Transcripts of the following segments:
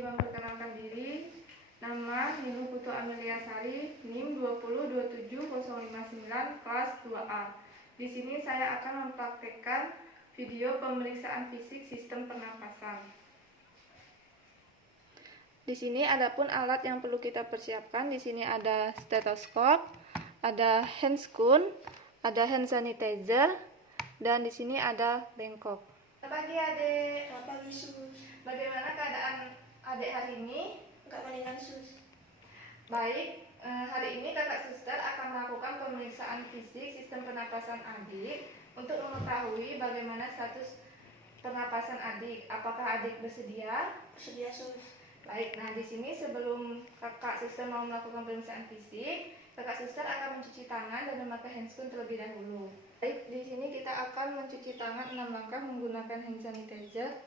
izin memperkenalkan diri. Nama Nilu Putu Amelia Sari, NIM 2027059, kelas 2A. Di sini saya akan mempraktekkan video pemeriksaan fisik sistem pernapasan. Di sini adapun alat yang perlu kita persiapkan. Di sini ada stetoskop, ada handscoon, ada hand sanitizer, dan di sini ada bengkok. Selamat pagi adik. Selamat pagi sus. Bagaimana keadaan adik hari ini? Enggak mendingan sus. Baik, hari ini kakak suster akan melakukan pemeriksaan fisik sistem pernapasan adik untuk mengetahui bagaimana status pernapasan adik. Apakah adik bersedia? Bersedia sus. Baik, nah di sini sebelum kakak suster mau melakukan pemeriksaan fisik, kakak suster akan mencuci tangan dan memakai handscoon terlebih dahulu. Baik, di sini kita akan mencuci tangan 6 langkah menggunakan hand sanitizer.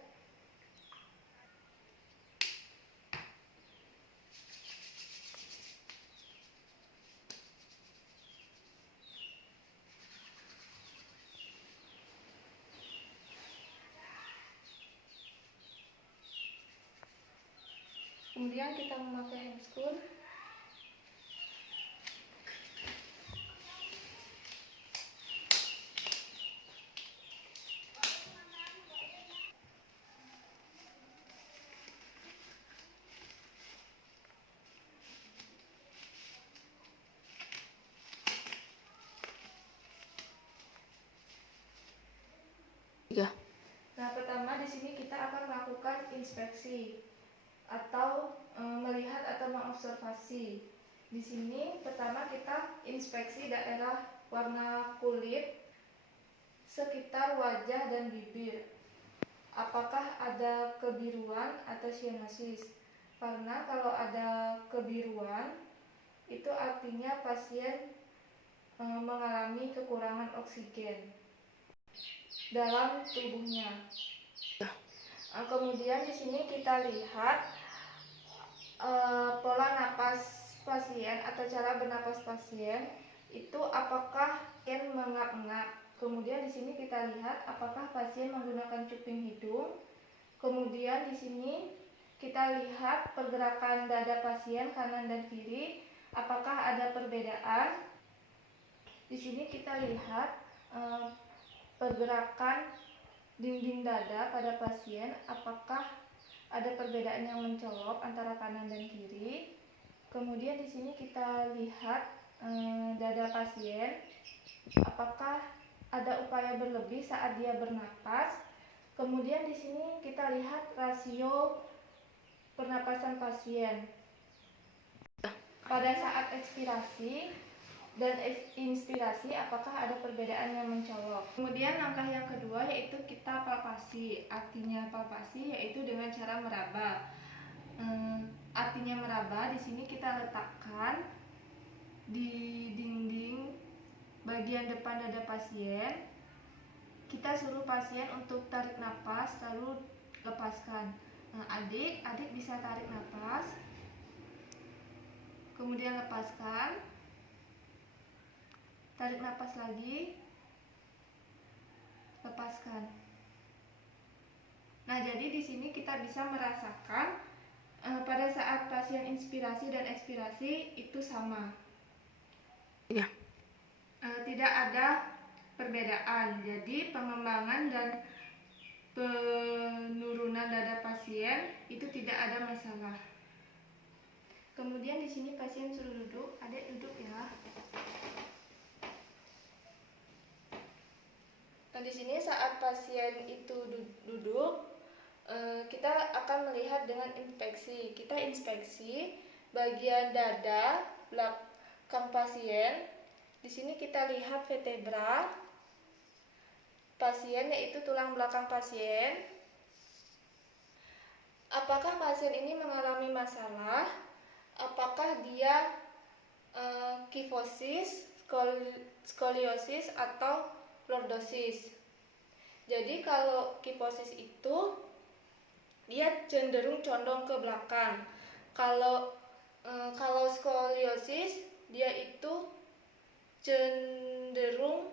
Kemudian kita memakai handscoon. Nah, pertama di sini kita akan melakukan inspeksi atau melihat atau mengobservasi. Di sini pertama kita inspeksi daerah warna kulit sekitar wajah dan bibir. Apakah ada kebiruan atau cyanosis? Karena kalau ada kebiruan itu artinya pasien mengalami kekurangan oksigen dalam tubuhnya. Kemudian di sini kita lihat pola napas pasien atau cara bernapas pasien itu apakah pasien mengap-ngap. Kemudian di sini kita lihat apakah pasien menggunakan cuping hidung. Kemudian di sini kita lihat pergerakan dada pasien kanan dan kiri, apakah ada perbedaan. Di sini kita lihat pergerakan dinding dada pada pasien, apakah ada perbedaan yang mencolok antara kanan dan kiri. Kemudian di sini kita lihat dada pasien, apakah ada upaya berlebih saat dia bernapas. Kemudian di sini kita lihat rasio pernapasan pasien pada saat ekspirasi dan inspirasi, apakah ada perbedaan yang mencolok. Kemudian langkah yang kedua yaitu kita palpasi. Artinya palpasi yaitu dengan cara meraba. Artinya meraba di sini kita letakkan di dinding bagian depan dada pasien. Kita suruh pasien untuk tarik napas lalu lepaskan. Adik bisa tarik napas, kemudian lepaskan. Tarik napas lagi, lepaskan. Nah, jadi di sini kita bisa merasakan pada saat pasien inspirasi dan ekspirasi itu sama. Ya. Tidak ada perbedaan. Jadi pengembangan dan penurunan dada pasien itu tidak ada masalah. Kemudian di sini pasien suruh duduk. Adik duduk ya. Nah, di sini saat pasien itu duduk, kita akan melihat dengan inspeksi. Kita inspeksi bagian dada belakang pasien. Di sini kita lihat vertebra pasien, yaitu tulang belakang pasien. Apakah pasien ini mengalami masalah? Apakah dia kifosis, skoliosis, atau lordosis. Jadi kalau kifosis itu dia cenderung condong ke belakang. Kalau skoliosis dia itu cenderung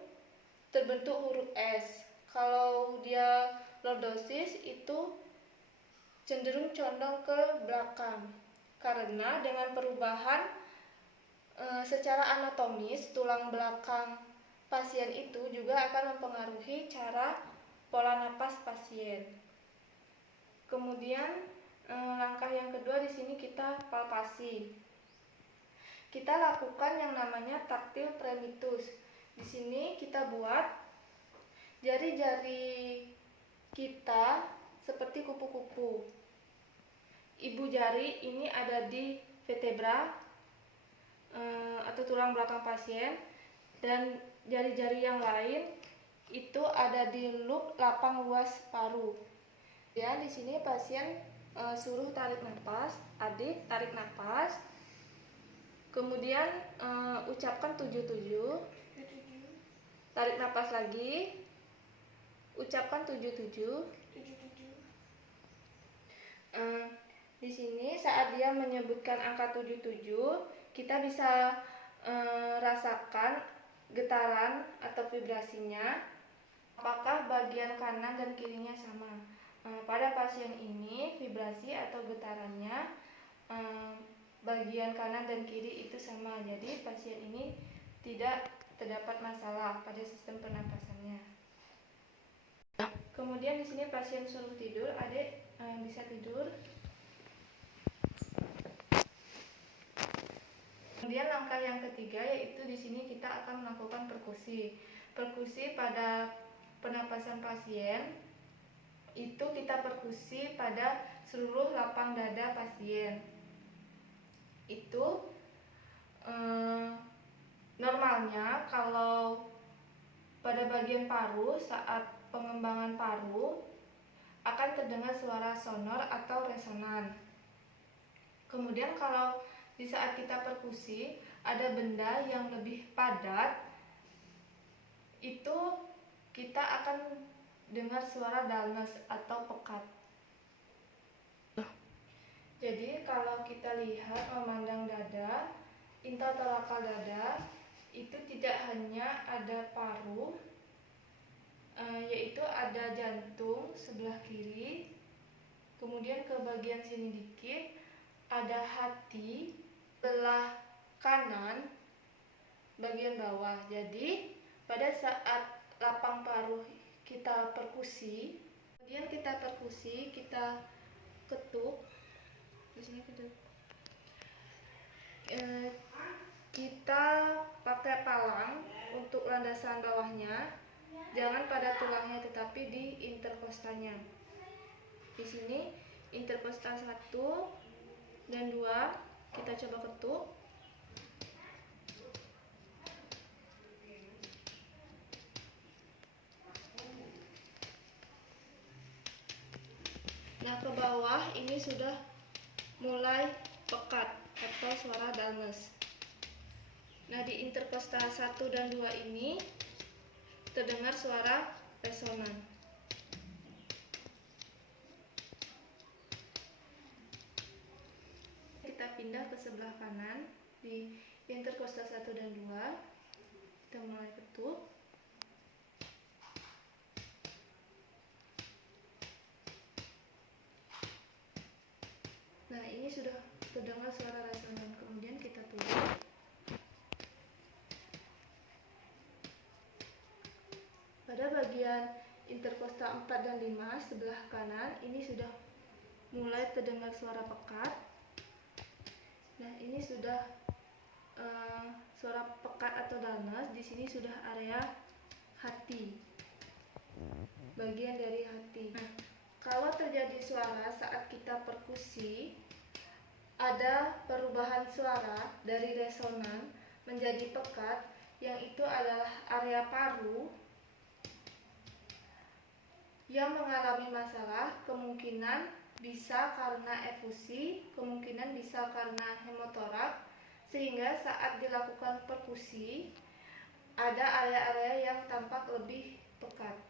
terbentuk huruf S. Kalau dia lordosis itu cenderung condong ke belakang karena dengan perubahan secara anatomis tulang belakang pasien itu juga akan mempengaruhi cara pola napas pasien. Kemudian langkah yang kedua di sini kita palpasi. Kita lakukan yang namanya taktil premitus. Di sini kita buat jari-jari kita seperti kupu-kupu. Ibu jari ini ada di vertebra atau tulang belakang pasien, dan jari-jari yang lain itu ada di loop lapang luas paru. Ya, di sini pasien suruh tarik nafas, adik tarik nafas. Kemudian ucapkan 77. Tarik nafas lagi. Ucapkan 77. Di sini saat dia menyebutkan angka 77, kita bisa rasakan getaran atau vibrasinya. Apakah bagian kanan dan kirinya sama? Pada pasien ini vibrasi atau getarannya bagian kanan dan kiri itu sama. Jadi pasien ini tidak terdapat masalah pada sistem pernapasannya. Kemudian di sini pasien suruh tidur, adik bisa tidur. Kemudian langkah yang ketiga yaitu di sini kita akan melakukan perkusi. Perkusi pada pernapasan pasien itu kita perkusi pada seluruh lapang dada pasien. Itu normalnya kalau pada bagian paru saat pengembangan paru akan terdengar suara sonor atau resonan. Kemudian kalau di saat kita perkusi ada benda yang lebih padat, itu kita akan dengar suara dullness atau pekat. Jadi kalau kita lihat memandang dada, intratorakal dada itu tidak hanya ada paru, yaitu ada jantung sebelah kiri, kemudian ke bagian sini dikit ada hati sebelah kanan bagian bawah. Jadi pada saat lapang paru kita perkusi, kemudian kita perkusi, kita ketuk di sini, kita pakai palang untuk landasan bawahnya, jangan pada tulangnya tetapi di interkostalnya. Di sini interkostal 1 dan 2 kita coba ketuk. Nah, ke bawah ini sudah mulai pekat atau suara dullness. Nah, di interkostal 1 dan 2 ini terdengar suara resonan. Kita pindah ke sebelah kanan di interkostal 1 dan 2. Kita mulai ketuk. Nah, ini sudah terdengar suara resonan. Kemudian kita tutup. Pada bagian interkostal 4 dan 5 sebelah kanan ini sudah mulai terdengar suara pekat. Nah, ini sudah suara pekat atau dullness. Di sini sudah area hati, bagian dari hati. Nah, kalau terjadi suara saat kita perkusi, ada perubahan suara dari resonan menjadi pekat, yang itu adalah area paru yang mengalami masalah. Kemungkinan bisa karena efusi, kemungkinan bisa karena hemotoraks, sehingga saat dilakukan perkusi ada area-area yang tampak lebih pekat.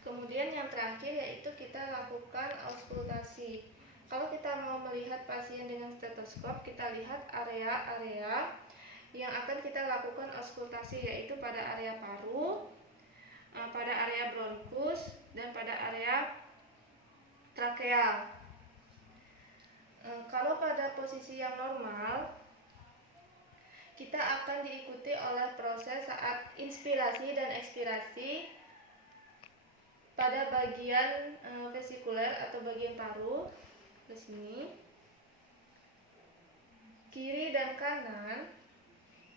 Kemudian yang terakhir yaitu kita lakukan auskultasi. Kalau kita mau melihat pasien dengan stetoskop, kita lihat area-area yang akan kita lakukan auskultasi, yaitu pada area paru, pada area bronkus, dan pada area trakeal. Kalau pada posisi yang normal, kita akan diikuti oleh proses saat inspirasi dan ekspirasi pada bagian vesikuler atau bagian paru di sini. Kiri dan kanan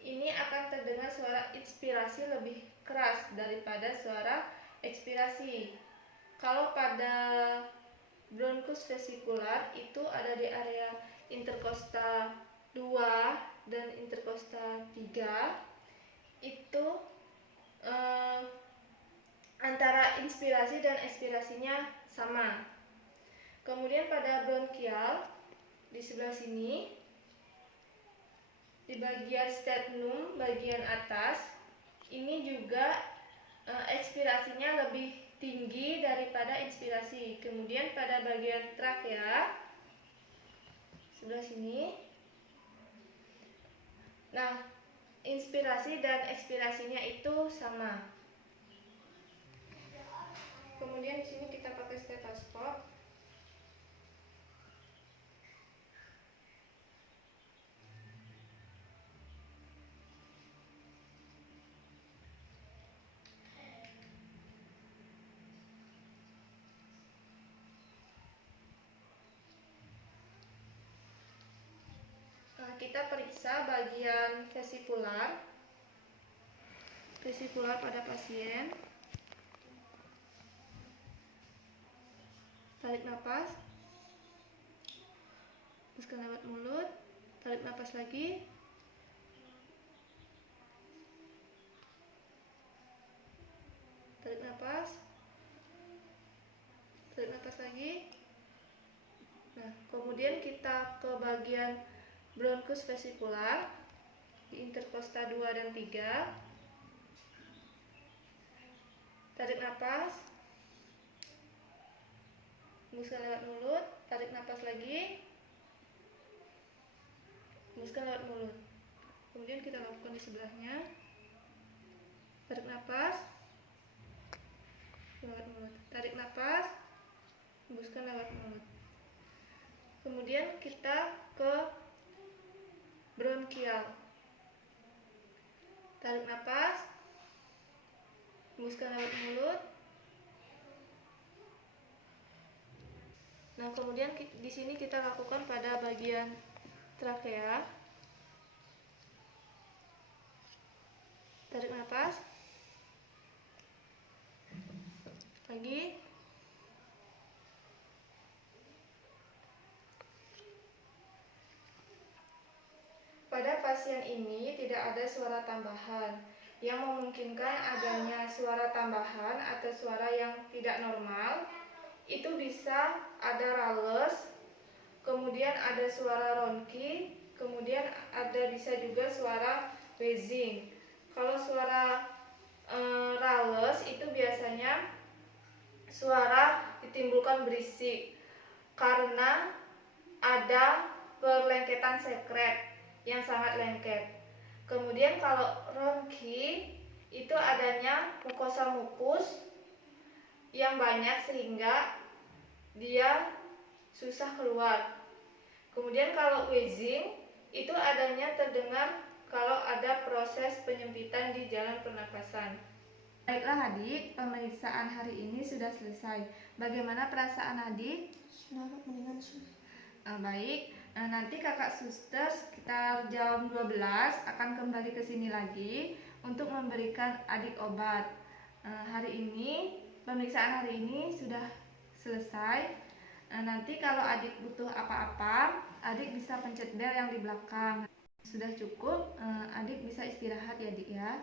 ini akan terdengar suara inspirasi lebih keras daripada suara ekspirasi. Kalau pada bronkus vesikular itu ada di area interkosta 2 dan interkosta 3, itu antara inspirasi dan ekspirasinya sama. Kemudian pada bronkial di sebelah sini, di bagian sternum bagian atas ini juga ekspirasinya lebih tinggi daripada inspirasi. Kemudian pada bagian trakea sebelah sini, nah inspirasi dan ekspirasinya itu sama. Kemudian di sini kita pakai stetoskop. Kita periksa bagian vesikular pada pasien. Tarik nafas, hembuskan lewat mulut, tarik nafas lagi, tarik nafas lagi. Nah, kemudian kita ke bagian bronkus vesikular di interkosta 2 dan 3. Tarik nafas, hembuskan lewat mulut, tarik nafas lagi, hembuskan lewat mulut. Kemudian kita lakukan di sebelahnya. Tarik nafas lewat mulut, tarik nafas, hembuskan lewat mulut. Kemudian kita ke bronkial. Tarik nafas, hembuskan lewat mulut. Nah, kemudian di sini kita lakukan pada bagian trakea. Tarik nafas lagi, pada pasien ini tidak ada suara tambahan. Yang memungkinkan adanya suara tambahan atau suara yang tidak normal itu bisa ada rales, kemudian ada suara ronki, kemudian bisa juga suara wheezing. Kalau suara rales itu biasanya suara ditimbulkan berisik karena ada perlengketan sekret yang sangat lengket. Kemudian kalau ronki itu adanya mukosa mukus yang banyak sehingga dia susah keluar. Kemudian kalau wheezing itu adanya terdengar kalau ada proses penyempitan di jalan pernapasan. Baiklah adik, pemeriksaan hari ini sudah selesai. Bagaimana perasaan adik? Sudah mendingan sus. Baik, nanti kakak suster sekitar jam 12 akan kembali ke sini lagi untuk memberikan adik obat. Pemeriksaan hari ini sudah selesai. Nanti kalau adik butuh apa-apa, adik bisa pencet bel yang di belakang. Sudah cukup, adik bisa istirahat ya adik ya.